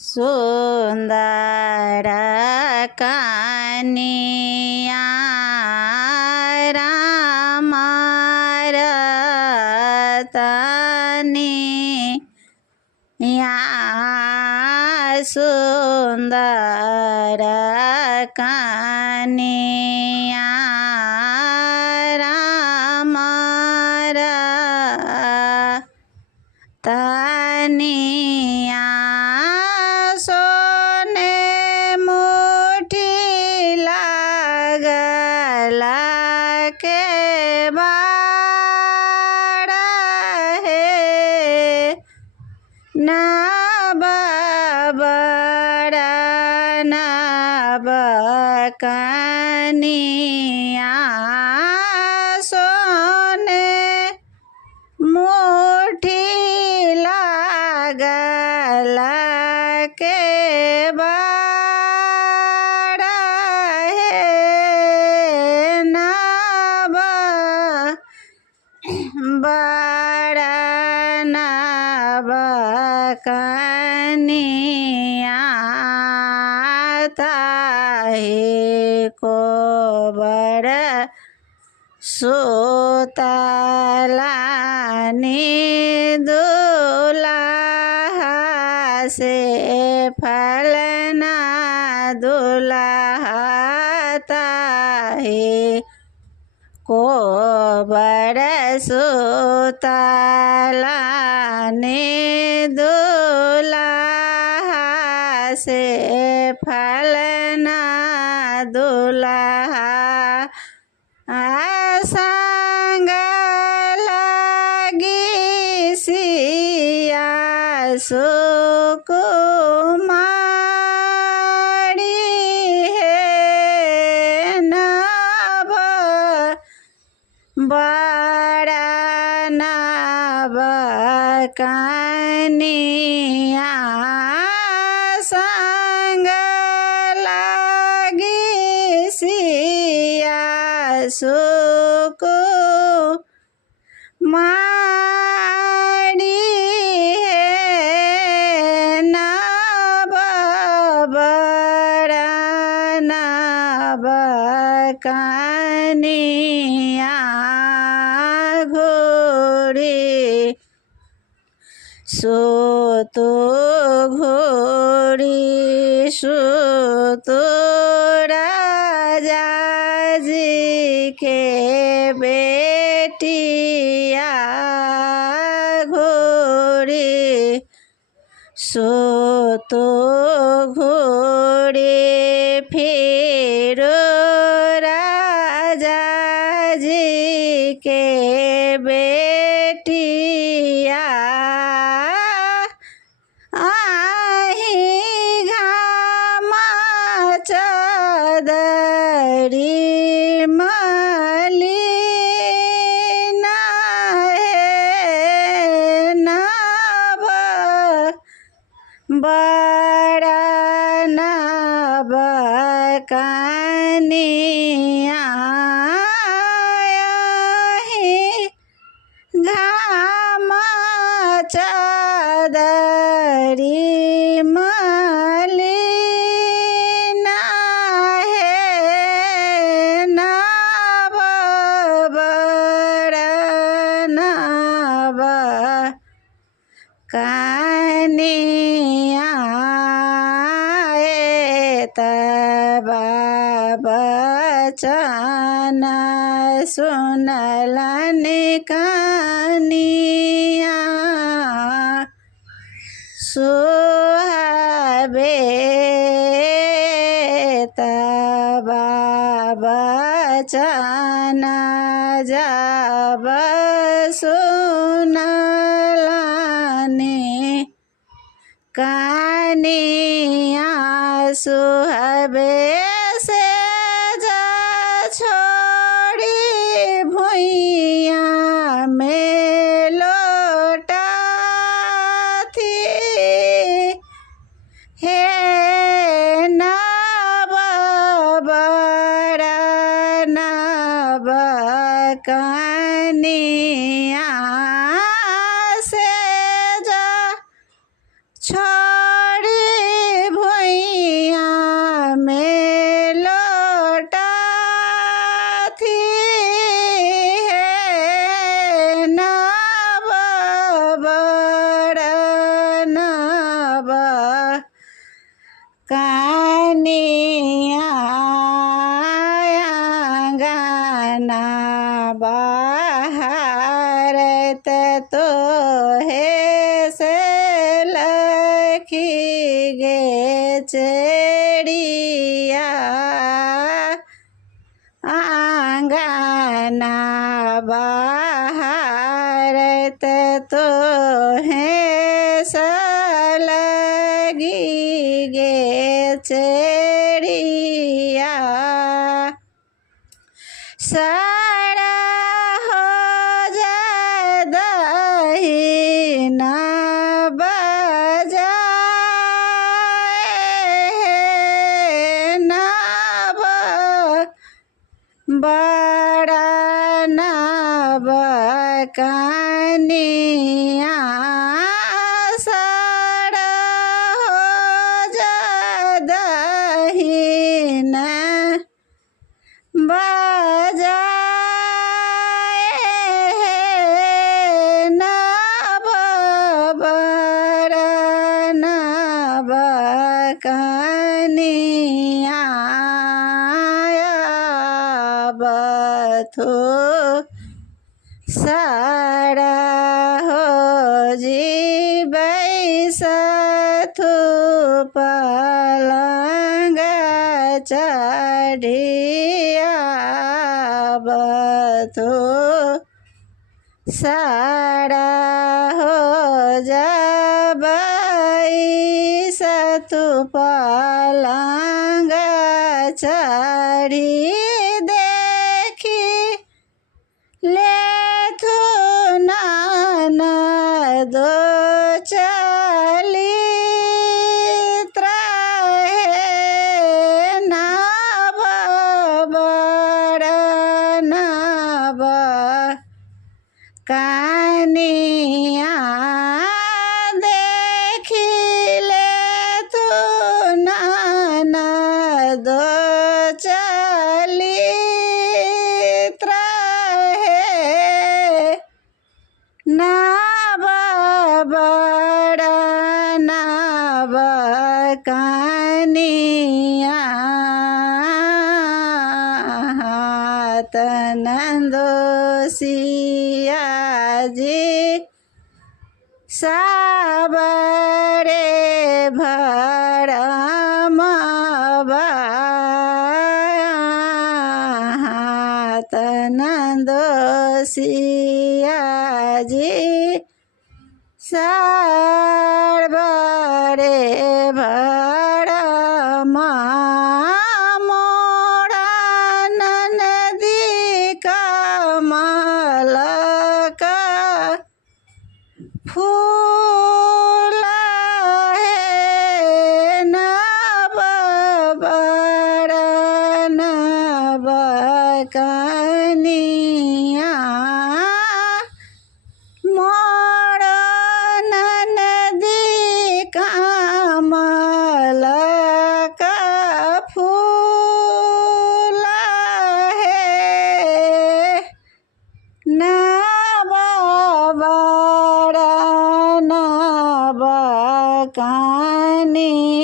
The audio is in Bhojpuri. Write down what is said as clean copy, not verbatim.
सुंदर कनिया राम रतनी यहाँ सुंदर कनिया राम रतनिया सोने मुट्ठी लागल के बाड़ है नब बड़ा नब कनिया सोने मुट्ठी लागल के बाड़ है नब बड़ा नब कनिया ताहे को बड़ सुतलानी दुल्हा से फलना दुल्हा ताहे को बड़ सुतलानी दुल्हा से फलना दुल्हा संग लगी सिया सुकुमारी है नभ बड़ा नब कनिया संग लगी सिया सुकुमारी है नभ बड़ा नब कनिया घोड़ी सुतो घोड़ी सुतो राजा जी के बेटिया घोड़ी सुतो घोड़ी फिर राजा जी के बेटिया आही घामा चदरी मलिना है नभ बड़ा नब कनिया घामा चदरी मलिना है नभ बड़ा नब कनिया तब बचन सुनलन कनिया सुहावे तब बचन जब सुनलन कनिया सुहावे से जा छोड़ी भुइया में लोटा थी हे नभ बड़ा नभ कनिया से जा छोड़ी कानिया आंगना बहारत तो हे से लखी गे चिड़िया आंगना बहारत तो है सलगी गे चिड़िया साड़ा हो जाए दही न बजाए नब बड़ा नब कनिया साड़ा हो जाए दही न बजाए नब बड़ा नब कनिया बथो साड़ा हो जीबै सथु पलंग चढ़िया बथो साड़ा हो जबै सथु पलंग चढ़ी देखी लेथु ननदो चली त्रहे नब बड़ा नब कानिया देखी लेथु ननदो चली त्रहे नब बड़ा नब कानिया तनंदोसिया जी साबरे भरम तनंदोसिया जी सर्वरे भरम मोरा ननदी कमल का फूल है नब बड़ा नब कनिया मोर ननदी कमल का फूल है नब बड़ा नब कनिया